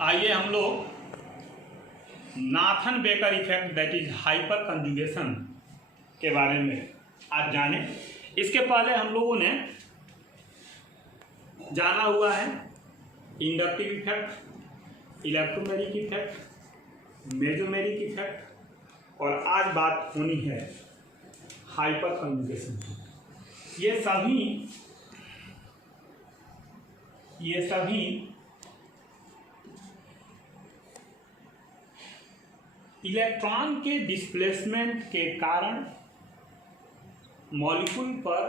आइए हम लोग Nathan baker effect that is hyper conjugation के बारे में आज जाने। इसके पहले हम लोगों ने जाना हुआ है inductive effect, electromeric effect, mesomeric effect और आज बात होनी है हाइपर कंजुगेशन की। ये सभी इलेक्ट्रॉन के डिस्प्लेसमेंट के कारण मॉलिक्यूल पर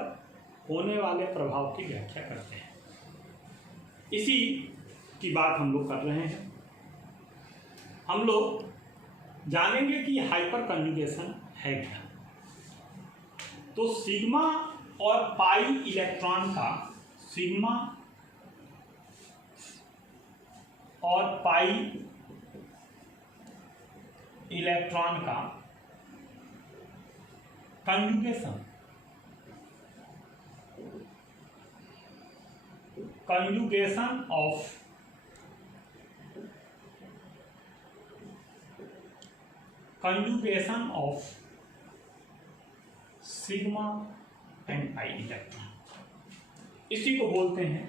होने वाले प्रभाव की व्याख्या करते हैं। इसी की बात हम लोग कर रहे हैं। हम लोग जानेंगे कि हाइपर कंजुगेशन है क्या। तो सिग्मा और पाई इलेक्ट्रॉन का, सिग्मा और पाई इलेक्ट्रॉन का conjugation of sigma and pi electron, इसी को बोलते हैं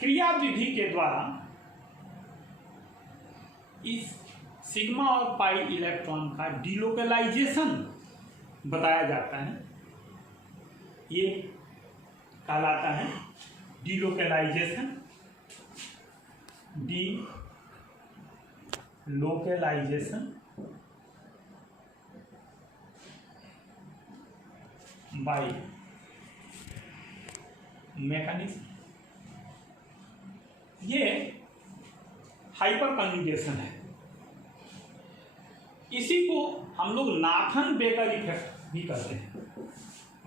क्रिया विधि के द्वारा इस सिग्मा और पाई इलेक्ट्रॉन का डिलोकलाइजेशन बताया जाता है। ये कहलाता है डिलोकलाइजेशन बाय मैकेनिज्म। ये हाइपर कंजुगेशन है। इसी को हम लोग नाथन बेकर इफेक्ट भी कहते हैं।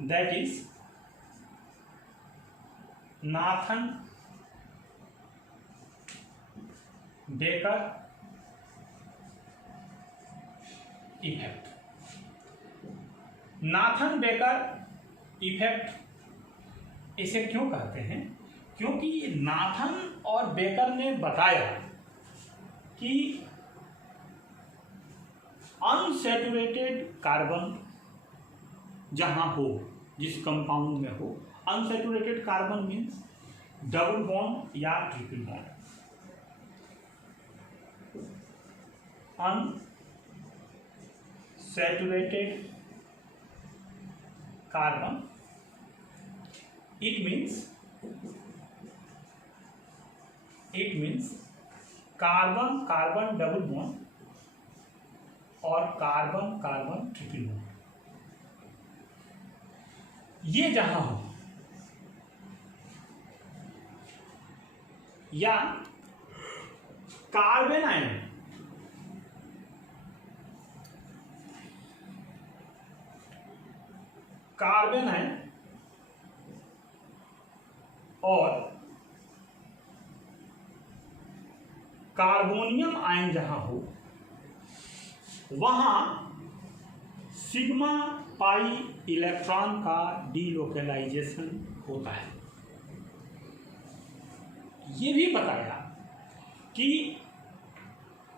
That is Nathan baker effect. Nathan baker effect इसे क्यों कहते हैं? क्योंकि नाथन और बेकर ने बताया कि अनसैचुरेटेड कार्बन जहां हो, जिस कंपाउंड में हो, unsaturated carbon means double bond या triple bond, unsaturated carbon it means carbon carbon double bond और कार्बन कार्बन ट्रिपल बॉन्ड, ये जहां हो, या कार्बन आयन और कार्बोनियम आयन जहां हो, वहां सिग्मा पाई इलेक्ट्रॉन का डिलोकलाइजेशन होता है। ये भी बताया कि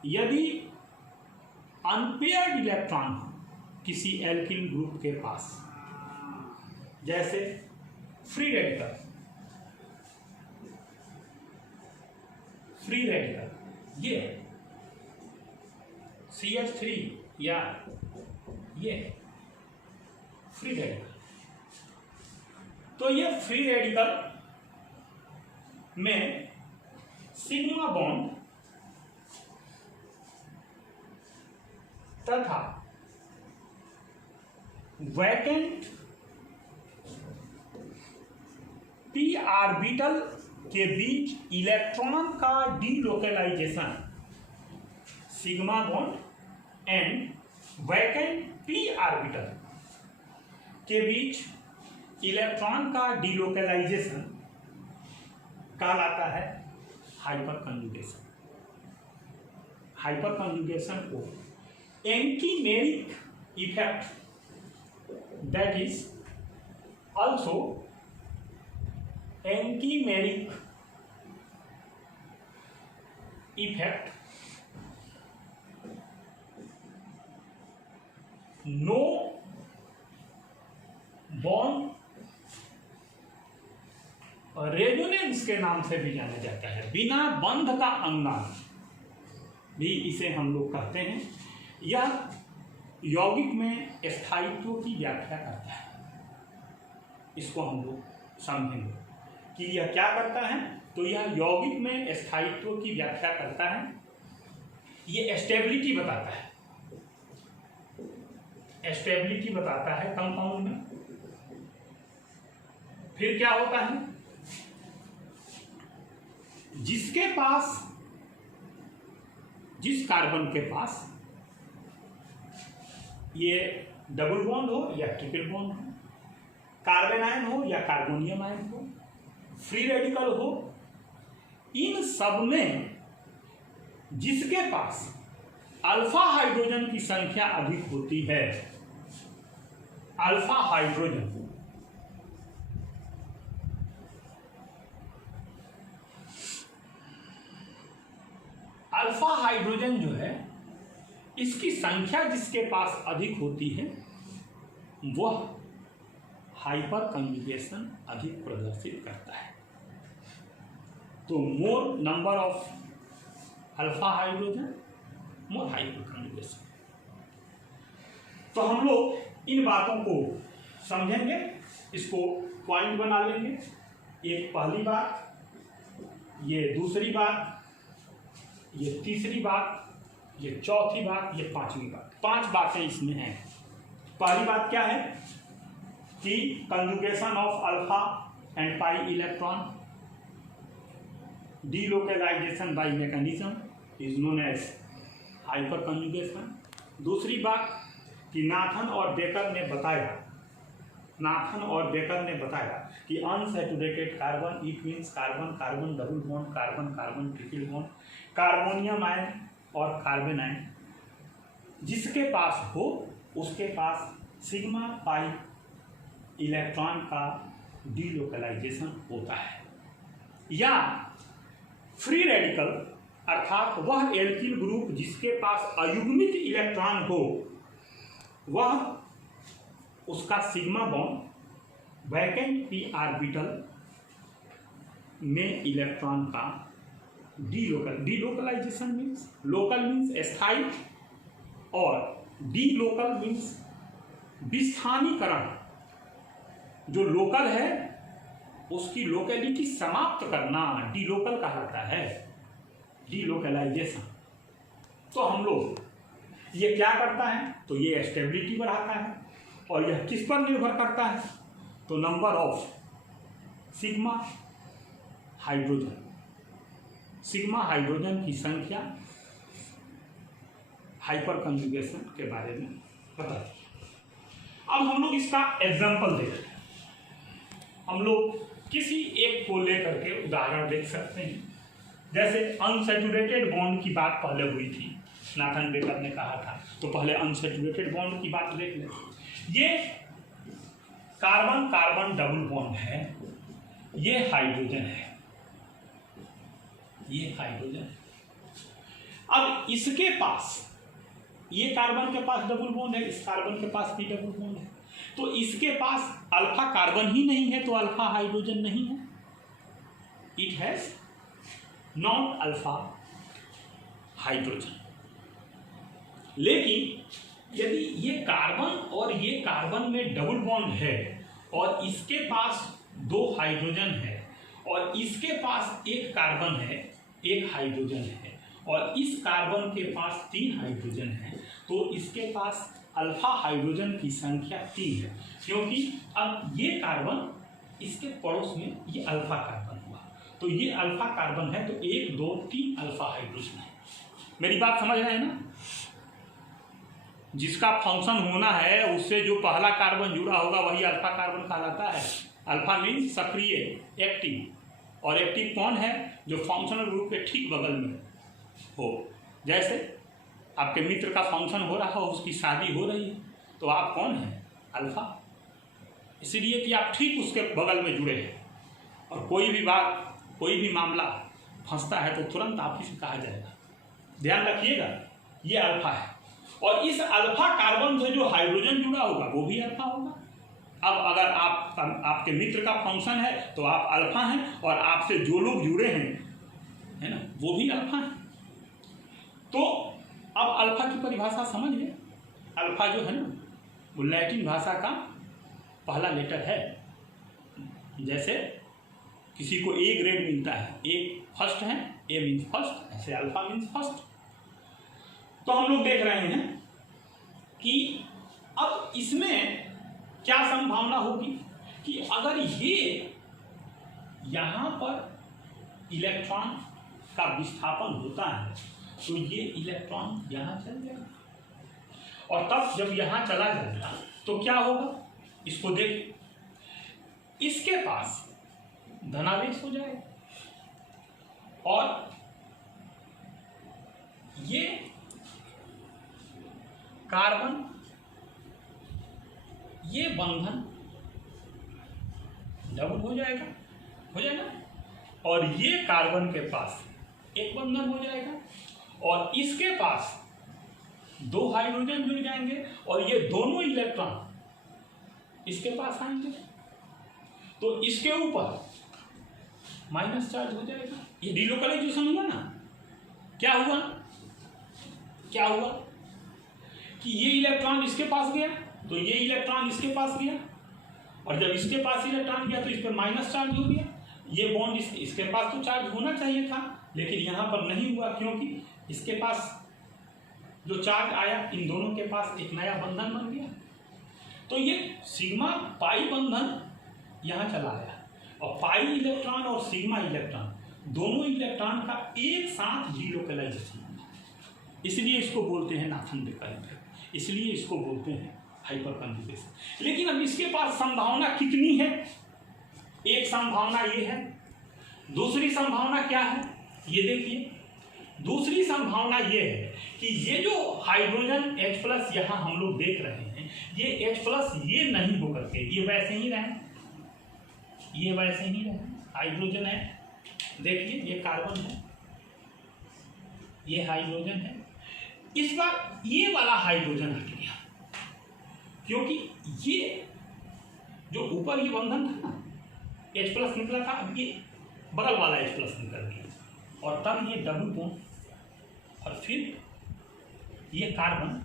यदि अनपेयर्ड इलेक्ट्रॉन हो किसी एल्किल ग्रुप के पास, जैसे फ्री रेडिकल, ये CH3 या ये फ्री रेडिकल, तो ये फ्री रेडिकल में सिग्मा बॉन्ड तथा वैकेंट p ऑर्बिटल के बीच इलेक्ट्रॉन का delocalisation, sigma bond and vacant p orbital के बीच इलेक्ट्रॉन का डिलोकलाइजेशन कहलाता है हाइपर कंजुगेशन। हाइपर कंजुगेशन को antimeric effect that is also antimeric effect no bond resonance के नाम से भी जाना जाता है, बिना बंध का अनुनाद भी इसे हम लोग कहते हैं। यह यौगिक में स्थायित्व की व्याख्या करता है। इसको हम लोग समझेंगे कि यह क्या करता है। तो यह यौगिक में स्थायित्व की व्याख्या करता है, ये स्टेबिलिटी बताता है, स्टेबिलिटी बताता है कंपाउंड में। फिर क्या होता है, जिसके पास, जिस कार्बन के पास ये डबल बॉन्ड हो या ट्रिपल बॉन्ड हो, कार्बन आयन हो या कार्बोनियम आयन हो, फ्री रेडिकल हो, इन सब में जिसके पास अल्फा हाइड्रोजन की संख्या अधिक होती है, अल्फा हाइड्रोजन, अल्फा हाइड्रोजन जो है, इसकी संख्या जिसके पास अधिक होती है वह हाइपर कंजुगेशन अधिक प्रदर्शित करता है। तो मोर number of alpha hydrogen more hyper conjugation. तो हम लोग इन बातों को समझेंगे, इसको पॉइंट बना लेंगे। एक पहली बात, ये दूसरी बात, ये तीसरी बात, ये चौथी बात, ये पांचवी बात। 5 बातें इसमें हैं। पहली बात क्या है कि conjugation of alpha and pi electron delocalization by mechanism is known as hyper conjugation. दूसरी बात कि नाथन और बेकर ने बताया कि unsaturated carbon it means carbon carbon double bond, carbon carbon triple bond, carbonium ion और कार्बन आयन जिसके पास हो उसके पास सिग्मा पाई इलेक्ट्रॉन का डीलोकलाइजेशन होता है। या फ्री रेडिकल अर्थात वह एल्किल ग्रुप जिसके पास अयुग्मित इलेक्ट्रॉन हो, वह उसका sigma bond vacant P orbital में इलेक्ट्रॉन का डीलोकलाइजेशन मीन्स, लोकल मीन्स स्थायी और डीलोकल मीन्स विस्थानीकरण। जो लोकल है उसकी लोकेलिटी समाप्त करना डीलोकल कहलाता है, डीलोकलाइजेशन। तो हम लोग ये क्या करता है, तो ये स्टेबिलिटी बढ़ाता है। और यह किस पर निर्भर करता है, तो number of sigma hydrogen, sigma hydrogen की संख्या हाइपर कंजुगेशन के बारे में बताते हैं। अब हम लोग इसका एग्जाम्पल देखते हैं। हम लोग किसी एक को लेकर के उदाहरण देख सकते हैं। जैसे अनसैचुरेटेड बॉन्ड की बात पहले हुई थी, नाथन बेकर ने कहा था, तो पहले अनसैचुरेटेड बॉन्ड की बात देख लें। ये कार्बन कार्बन डबल बॉन्ड है, ये हाइड्रोजन है, ये हाइड्रोजन है। अब इसके पास, ये कार्बन के पास डबल बॉन्ड है, इस कार्बन के पास भी डबल बॉन्ड है, तो इसके पास अल्फा कार्बन ही नहीं है, तो अल्फा हाइड्रोजन नहीं है। It has not alpha hydrogen. लेकिन यदि ये कार्बन और ये कार्बन में डबल बॉन्ड है और इसके पास 2 हाइड्रोजन है और इसके पास 1 कार्बन है, 1 हाइड्रोजन है, और इस कार्बन के पास 3 हाइड्रोजन है, तो इसके पास अल्फा हाइड्रोजन की संख्या 3 है। क्योंकि अब ये कार्बन इसके पड़ोस में ये अल्फा कार्बन हुआ, तो ये अल्फा कार्बन है, तो 1 2 3 अल्फा हाइड्रोजन है। मेरी बात समझ रहे हैं ना? जिसका फंक्शन होना है उससे जो पहला कार्बन जुड़ा होगा वही अल्फा कार्बन कहलाता है। अल्फा मीन्स सक्रिय, एक्टिव, और एक्टिव कौन है, जो फंक्शनल ग्रुप के ठीक बगल में हो। जैसे आपके मित्र का फंक्शन हो रहा हो, उसकी शादी हो रही है, तो आप कौन हैं, अल्फा, इसलिए कि आप ठीक उसके बगल में जुड़े हैं। और कोई भी बात, कोई भी मामला फंसता है तो तुरंत ऑफिस में कहा जाएगा। ध्यान रखिएगा, ये अल्फा है, और इस अल्फा कार्बन से जो हाइड्रोजन जुड़ा होगा वो भी अल्फा होगा। अब अगर आपके मित्र का फंक्शन है तो आप अल्फा हैं, और आपसे जो लोग जुड़े हैं, है ना, वो भी अल्फा हैं। तो अब अल्फा की परिभाषा समझिए। अल्फा जो है ना, वो लैटिन भाषा का पहला लेटर है। जैसे किसी को ए ग्रेड मिलता है, ए फर्स्ट है, ए मीन्स फर्स्ट, ऐसे अल्फा मीन्स फर्स्ट। तो हम लोग देख रहे हैं कि अब इसमें क्या संभावना होगी कि अगर ये यहाँ पर इलेक्ट्रॉन का विस्थापन होता है तो ये इलेक्ट्रॉन यहाँ चल जाएगा, और तब जब यहाँ चला जाएगा तो क्या होगा, इसको देख, इसके पास धनावेश हो जाएगा, और ये कार्बन, ये बंधन डबल हो जाएगा, और ये कार्बन के पास एक बंधन हो जाएगा, और इसके पास दो हाइड्रोजन जुड़ जाएंगे, और ये दोनों इलेक्ट्रॉन इसके पास आएंगे, तो इसके ऊपर माइनस चार्ज हो जाएगा। ये डिलोकलाइजेशन हुआ ना। क्या हुआ कि ये इलेक्ट्रॉन इसके पास गया तो ये इलेक्ट्रॉन इसके पास गया, और जब इसके पास इलेक्ट्रॉन गया तो इस पर माइनस चार्ज हो गया। ये बॉन्ड इसके पास तो चार्ज होना चाहिए था, लेकिन यहाँ पर नहीं हुआ, क्योंकि इसके पास जो चार्ज आया, इन दोनों के पास एक नया बंधन बन गया। तो ये सिग्मा पाई बंधन यहाँ चला आया, और पाई इलेक्ट्रॉन और सिग्मा इलेक्ट्रॉन दोनों इलेक्ट्रॉन का एक साथ डिलोकलाइजेशन, इसलिए इसको बोलते हैं नाथन बेकर इफेक्ट, इसलिए इसको बोलते हैं हाइपर कंजुगेशन। लेकिन अब इसके पास संभावना कितनी है? एक संभावना ये है, दूसरी संभावना क्या है ये देखिए। दूसरी संभावना ये है कि ये जो हाइड्रोजन H+ यहाँ हम लोग देख रहे हैं, ये H+ ये नहीं होकर के ये वैसे ही रहे, हाइड्रोजन है, देखिए ये कार्बन है, ये हाइड्रोजन है। इस बार ये वाला हाइड्रोजन हट गया, क्योंकि ये जो ऊपर ये बंधन था ना, H+ निकला था, अब ये बगल वाला H+ निकल गया, और तब ये डबल बॉन्ड, और फिर ये कार्बन,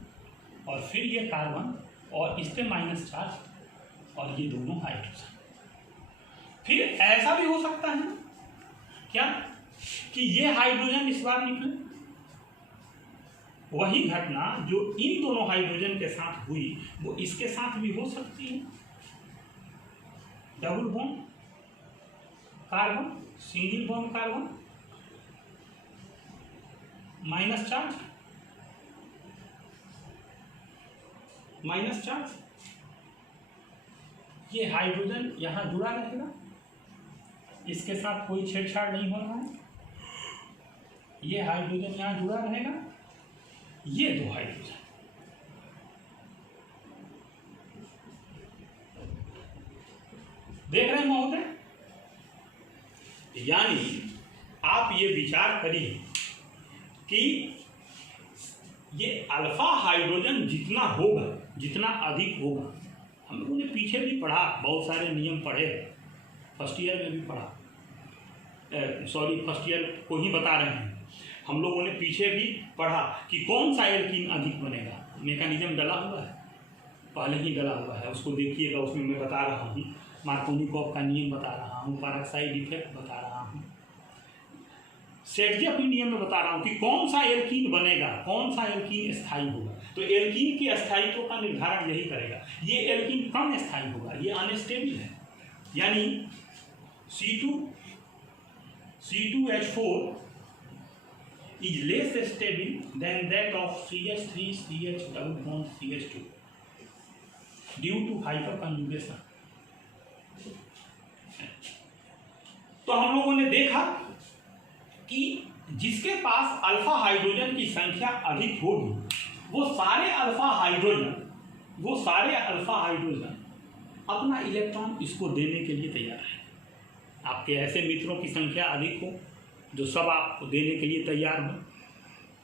और फिर ये कार्बन, और इस पे माइनस चार्ज, और ये दोनों हाइड्रोजन। फिर ऐसा भी हो सकता है क्या कि ये हाइड्रोजन इस बार निकले, वही घटना जो इन दोनों हाइड्रोजन के साथ हुई वो इसके साथ भी हो सकती है। Double bond carbon, single bond carbon, minus charge, ये हाइड्रोजन यहाँ जुड़ा रहेगा, इसके साथ कोई छेड़छाड़ नहीं हो रहा है, ये हाइड्रोजन यहाँ जुड़ा रहेगा, ये दो हाइड्रोजन, देख रहे हैं महोदय। यानी आप ये विचार करिए कि ये अल्फा हाइड्रोजन जितना होगा, जितना अधिक होगा, हम लोगों ने पीछे भी पढ़ा, बहुत सारे नियम पढ़े, फर्स्ट ईयर में भी पढ़ा, फर्स्ट ईयर को ही बता रहे हैं, हम लोगों ने पीछे भी पढ़ा कि कौन सा एल्कीन अधिक बनेगा। मैकेनिज्म डला हुआ है, पहले ही डला हुआ है, उसको देखिएगा, उसमें मैं बता रहा हूँ, मार्कोनिकॉफ का नियम बता रहा हूँ, पेरोक्साइड इफेक्ट बता रहा हूँ, सेटजेफ नियम में बता रहा हूँ कि कौन सा एल्कीन बनेगा, कौन सा एल्कीन स्थायी होगा। तो एल्कीन के स्थायित्व का निर्धारण यही करेगा। ये एल्कीन कम स्थायी होगा, ये अनस्टेबल है, यानी C2H4 is less stable than that of CH3CH double bond CH2 due to hyperconjugation। तो हम लोगों ने देखा कि जिसके पास अल्फा हाइड्रोजन की संख्या अधिक होगी वो सारे अल्फा हाइड्रोजन अपना इलेक्ट्रॉन इसको देने के लिए तैयार है। आपके ऐसे मित्रों की संख्या अधिक हो, जो सब आपको देने के लिए तैयार हो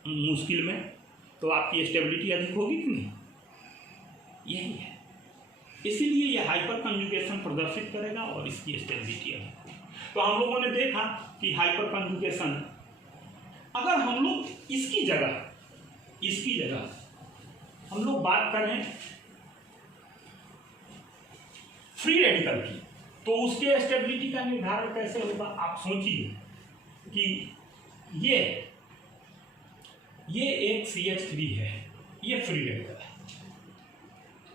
मुश्किल में, तो आपकी स्टेबिलिटी अधिक होगी कि नहीं? यही है, इसीलिए ये हाइपर कंजुगेशन प्रदर्शित करेगा और इसकी स्टेबिलिटी अधिक होगी। तो हम लोगों ने देखा कि हाइपर कंजुगेशन, अगर हम लोग इसकी जगह हम लोग बात करें फ्री रेडिकल की, तो उसके स्टेबिलिटी का निर्धारण कैसे होगा? आप सोचिए कि ये एक CH3 है, ये फ्री रेडिकल है,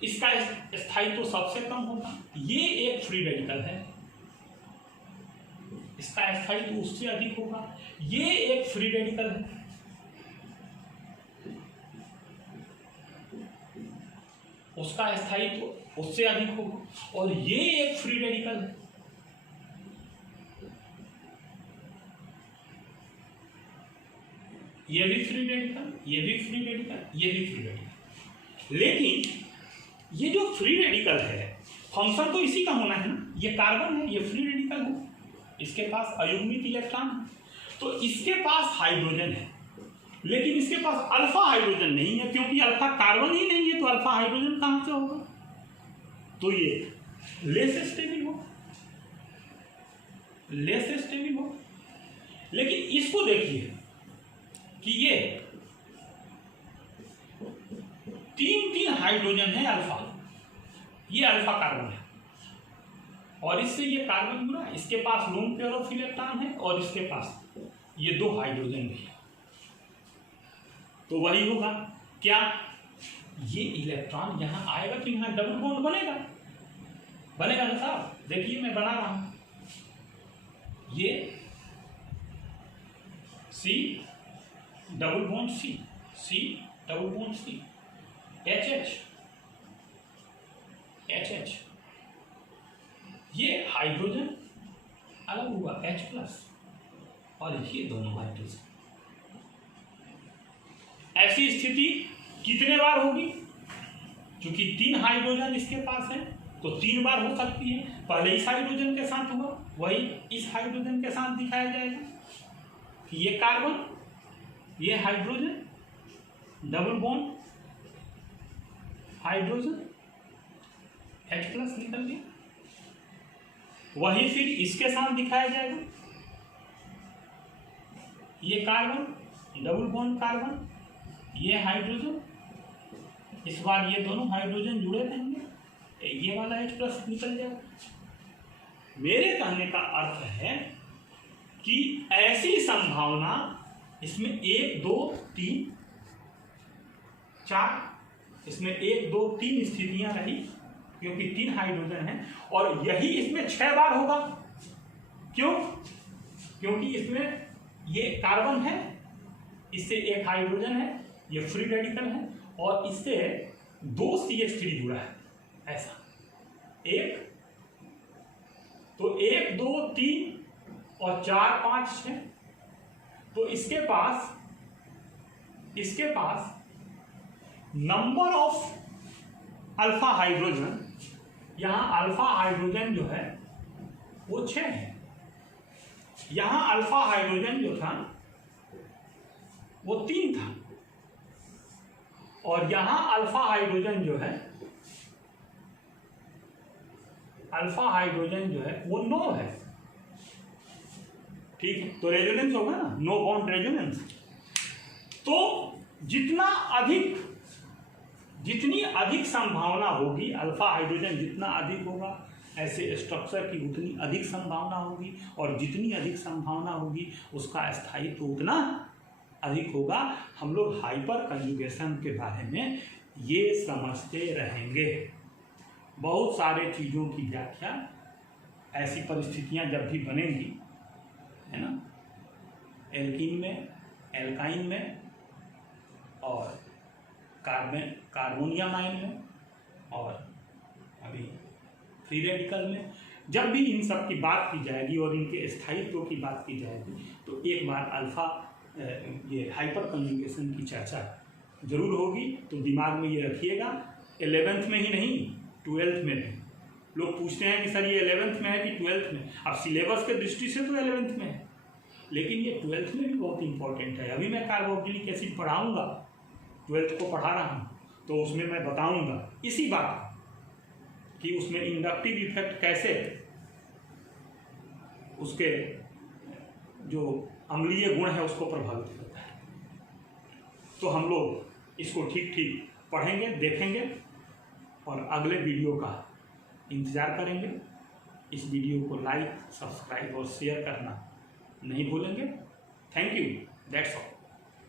इसका स्थायित्व सबसे कम होगा। ये एक फ्री रेडिकल है, इसका स्थायित्व उससे अधिक होगा। ये एक फ्री रेडिकल है, उसका स्थायित्व उससे अधिक होगा। और ये एक फ्री रेडिकल है, ये भी फ्री रेडिकल, ये भी फ्री रेडिकल, ये भी फ्री रेडिकल। लेकिन ये जो फ्री रेडिकल है, फंक्शन तो इसी का होना है ना, ये कार्बन है, ये फ्री रेडिकल है, इसके पास अयुग्मित इलेक्ट्रॉन है, तो इसके पास हाइड्रोजन है, लेकिन इसके पास अल्फा हाइड्रोजन नहीं है, क्योंकि अल्फा कार्बन ही नहीं है, तो अल्फा हाइड्रोजन कहां से होगा? तो ये लेस स्टेबल हो। लेकिन इसको देखिए कि ये तीन हाइड्रोजन है अल्फा, ये अल्फा कार्बन है, और इससे ये कार्बन जुड़ा, इसके पास लोन पेयर ऑफ इलेक्ट्रॉन है, और इसके पास ये 2 हाइड्रोजन भी है। तो वही होगा क्या? ये इलेक्ट्रॉन यहां आएगा कि यहां डबल बॉन्ड बनेगा ना साहब? देखिए मैं बना रहा हूं, ये C double bond C double bond C, HH, ये हाइड्रोजन अलग हुआ H+, और ये दोनों हाइड्रोजन। ऐसी स्थिति कितने बार होगी? क्योंकि 3 हाइड्रोजन इसके पास है, तो 3 बार हो सकती है। पहले इस हाइड्रोजन के साथ हुआ, वही इस हाइड्रोजन के साथ दिखाया जाएगा कि ये कार्बन, ये hydrogen, double bond hydrogen, H+ निकल गया। वही फिर इसके साथ दिखाया जाएगा, ये कार्बन, डबल बॉन्ड कार्बन, ये हाइड्रोजन, इस बार ये दोनों हाइड्रोजन जुड़े रहेंगे, ये वाला H+ निकल जाएगा। मेरे कहने का अर्थ है कि ऐसी संभावना इसमें 1 2 3 4, इसमें 1 2 3 स्थितियां रही, क्योंकि 3 हाइड्रोजन है, और यही इसमें 6 बार होगा। क्यों? क्योंकि इसमें ये कार्बन है, इससे 1 हाइड्रोजन है, ये फ्री रेडिकल है, और इससे 2 CH3 जुड़ा है, ऐसा 1, तो 1 2 3 और 4 5 6, तो इसके पास नंबर ऑफ अल्फा हाइड्रोजन, यहां अल्फा हाइड्रोजन जो है वो 6 है, यहां अल्फा हाइड्रोजन जो था वो 3 था, और यहां अल्फा हाइड्रोजन जो है वो 9 है। ठीक है, तो रेजोनेंस होगा ना, नो बॉन्ड रेजोनेंस। तो जितनी अधिक संभावना होगी, अल्फा हाइड्रोजन जितना अधिक होगा, ऐसे स्ट्रक्चर की उतनी अधिक संभावना होगी, और जितनी अधिक संभावना होगी उसका स्थायित्व उतना अधिक होगा। हम लोग हाइपर कंजुगेशन के बारे में ये समझते रहेंगे। बहुत सारे चीज़ों की व्याख्या, ऐसी परिस्थितियां जब भी बनेंगी, है ना, एल्कीन में, एल्काइन में, और कार्बोनियम आयन में, और अभी फ्री रेडिकल में, जब भी इन सब की बात की जाएगी और इनके स्थायित्व की बात की जाएगी, तो एक बार ये हाइपर कंजुगेशन की चर्चा जरूर होगी। तो दिमाग में ये रखिएगा, 11th में ही नहीं, 12th में भी। लोग पूछते हैं कि सर ये 11th में है कि 12th में? अब सिलेबस के दृष्टि से तो 11th में है, लेकिन ये 12th में भी बहुत इंपॉर्टेंट है। अभी मैं कार्बोक्सिलिक एसिड पढ़ाऊँगा, 12th को पढ़ा रहा हूँ, तो उसमें मैं बताऊँगा इसी बात कि उसमें इंडक्टिव इफेक्ट कैसे उसके जो अम्लीय गुण है उसको प्रभावित करता है। तो हम लोग इसको ठीक ठीक पढ़ेंगे, देखेंगे और अगले वीडियो का इंतज़ार करेंगे। इस वीडियो को लाइक, सब्सक्राइब और शेयर करना नहीं भूलेंगे। Thank you, that's all.